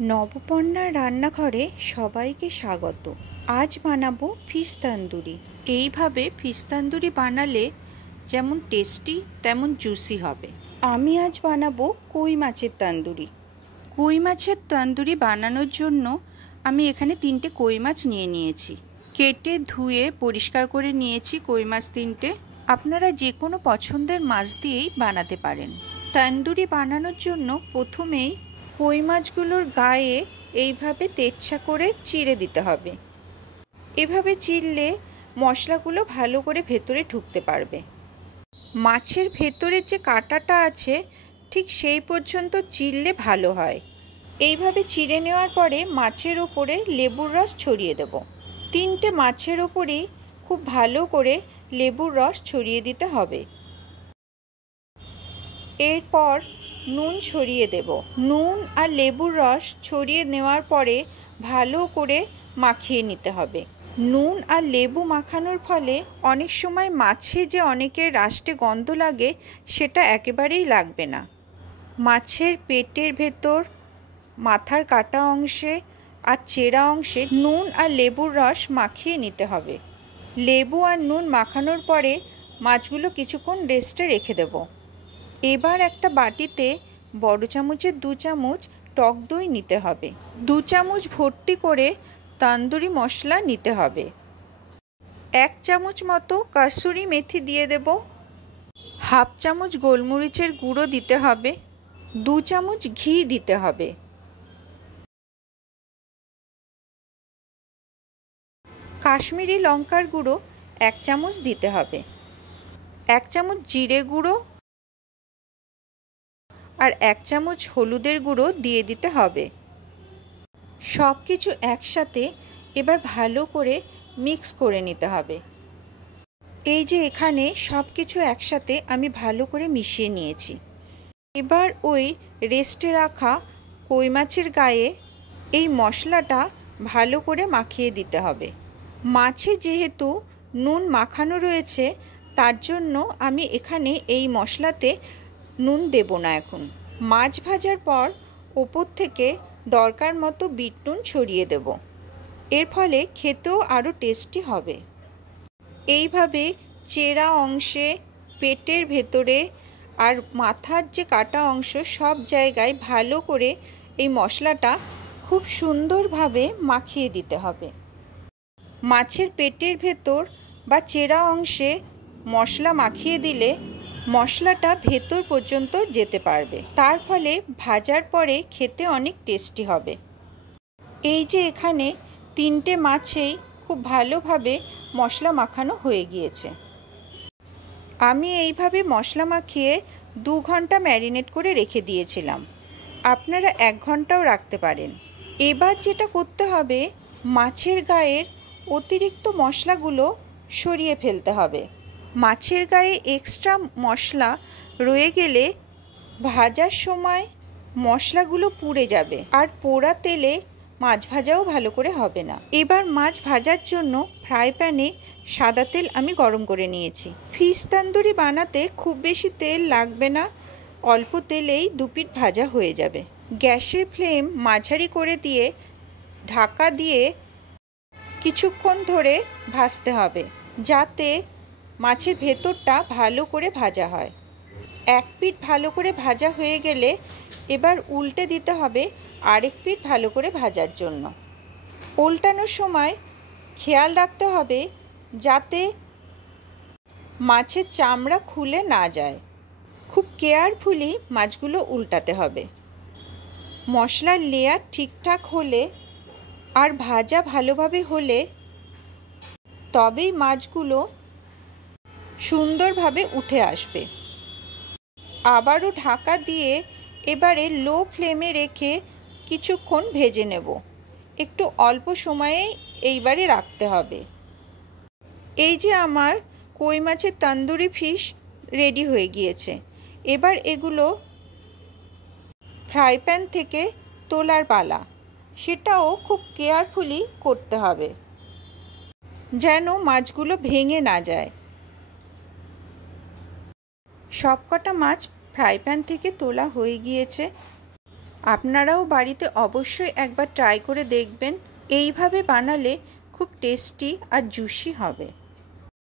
নবপর্ণার রান্নাঘরে সবাইকে স্বাগত। আজ বানাবো ফিশ তান্দুরি। এইভাবে ফিশ তান্দুরি বানালে যেমন টেস্টি তেমন জুসি হবে। আমি আজ বানাবো কই মাছের তান্দুরি। কই মাছের তান্দুরি বানানোর জন্য আমি এখানে 3টে কই মাছ নিয়ে নিয়েছি। কেটে ধুয়ে পরিষ্কার করে নিয়েছি কই মাছ 3টে। আপনারা যে কোনো পছন্দের মাছ দিয়েই বানাতে পারেন। তান্দুরি বানানোর জন্য প্রথমেই কই মাছগুলোর গায়ে এইভাবে তেরছা করে চিড়ে দিতে হবে। এভাবে চিড়লে মশলাগুলো ভালো করে ভেতরে ঢুকতে পারবে। মাছের ভেতরের যে কাঁটাটা আছে ঠিক সেই পর্যন্ত চিড়লে ভালো হয়। এইভাবে চিড়ে নেওয়ার পরে মাছের ওপরে লেবুর রস ছড়িয়ে দেব। 3টে মাছের ওপরেই খুব ভালো করে লেবুর রস ছড়িয়ে দিতে হবে। এরপর নুন ছড়িয়ে দেব। নুন আর লেবুর রস ছড়িয়ে নেওয়ার পরে ভালো করে মাখিয়ে নিতে হবে। নুন আর লেবু মাখানোর ফলে অনেক সময় মাছে যে অনেকের রাষ্ট্রে গন্ধ লাগে সেটা একেবারেই লাগবে না। মাছের পেটের ভেতর, মাথার কাটা অংশে আর চেরা অংশে নুন আর লেবুর রস মাখিয়ে নিতে হবে। লেবু আর নুন মাখানোর পরে মাছগুলো কিছুক্ষণ রেস্টে রেখে দেব। এবার একটা বাটিতে বড় চামচের 2 চামচ টক দই নিতে হবে। 2 চামচ ভর্তি করে তান্দুরি মশলা নিতে হবে। 1 চামচ মতো কাসুরি মেথি দিয়ে দেব। হাফ চামচ গোলমরিচের গুঁড়ো দিতে হবে। 2 চামচ ঘি দিতে হবে। কাশ্মীরি লঙ্কার গুঁড়ো 1 চামচ দিতে হবে। 1 চামচ জিরে গুঁড়ো আর 1 চামচ হলুদের গুঁড়ো দিয়ে দিতে হবে। সব কিছু একসাথে এবার ভালো করে মিক্স করে নিতে হবে। এই যে এখানে সব কিছু একসাথে আমি ভালো করে মিশিয়ে নিয়েছি। এবার ওই রেস্টে রাখা কই মাছের গায়ে এই মশলাটা ভালো করে মাখিয়ে দিতে হবে। মাছে যেহেতু নুন মাখানো রয়েছে তার জন্য আমি এখানে এই মশলাতে নুন দেব না। এখন মাছ ভাজার পর ওপর থেকে দরকার মতো বিট নুন ছড়িয়ে দেব। এর ফলে খেতেও আরও টেস্টি হবে। এইভাবে চেরা অংশে, পেটের ভেতরে আর মাথার যে কাটা অংশ সব জায়গায় ভালো করে এই মশলাটা খুব সুন্দরভাবে মাখিয়ে দিতে হবে। মাছের পেটের ভেতর বা চেরা অংশে মশলা মাখিয়ে দিলে মশলাটা ভেতর পর্যন্ত যেতে পারবে। তার ফলে ভাজার পরে খেতে অনেক টেস্টি হবে। এই যে এখানে 3টে মাছেই খুব ভালোভাবে মশলা মাখানো হয়ে গিয়েছে। আমি এইভাবে মশলা মাখিয়ে 2 ঘন্টা ম্যারিনেট করে রেখে দিয়েছিলাম। আপনারা 1 ঘন্টাও রাখতে পারেন। এবার যেটা করতে হবে, মাছের গায়ের অতিরিক্ত মশলাগুলো সরিয়ে ফেলতে হবে। মাছের গায়ে এক্সট্রা মশলা রয়ে গেলে ভাজার সময় মশলাগুলো পুড়ে যাবে আর পোড়া তেলে মাছ ভাজাও ভালো করে হবে না। এবার মাছ ভাজার জন্য ফ্রাই প্যানে সাদা তেল আমি গরম করে নিয়েছি। ফিশ তান্দুরি বানাতে খুব বেশি তেল লাগবে না, অল্প তেলেই 2 পিঠ ভাজা হয়ে যাবে। গ্যাসের ফ্লেম মাঝারি করে দিয়ে ঢাকা দিয়ে কিছুক্ষণ ধরে ভাজতে হবে যাতে মাছের ভেতরটা ভালো করে ভাজা হয়। 1 পিঠ ভালো করে ভাজা হয়ে গেলে এবার উল্টে দিতে হবে আরেক পিঠ ভালো করে ভাজার জন্য। উল্টানোর সময় খেয়াল রাখতে হবে যাতে মাছের চামড়া খুলে না যায়। খুব কেয়ারফুলি মাছগুলো উল্টাতে হবে। মশলার লেয়ার ঠিকঠাক হলে আর ভাজা ভালোভাবে হলে তবেই মাছগুলো সুন্দরভাবে উঠে আসবে। আবারও ঢাকা দিয়ে এবারে লো ফ্লেমে রেখে কিছুক্ষণ ভেজে নেব। একটু অল্প সময়ে এইবারে রাখতে হবে। এই যে আমার কই মাছের তন্দুরি ফিশ রেডি হয়ে গিয়েছে। এবার এগুলো ফ্রাই প্যান থেকে তোলার পালা। সেটাও খুব কেয়ারফুলি করতে হবে যেন মাছগুলো ভেঙে না যায়। সবকটা মাছ ফ্রাই প্যান থেকে তোলা হয়ে গিয়েছে। আপনারাও বাড়িতে অবশ্যই একবার ট্রাই করে দেখবেন। এইভাবে বানালে খুব টেস্টি আর জুসি হবে।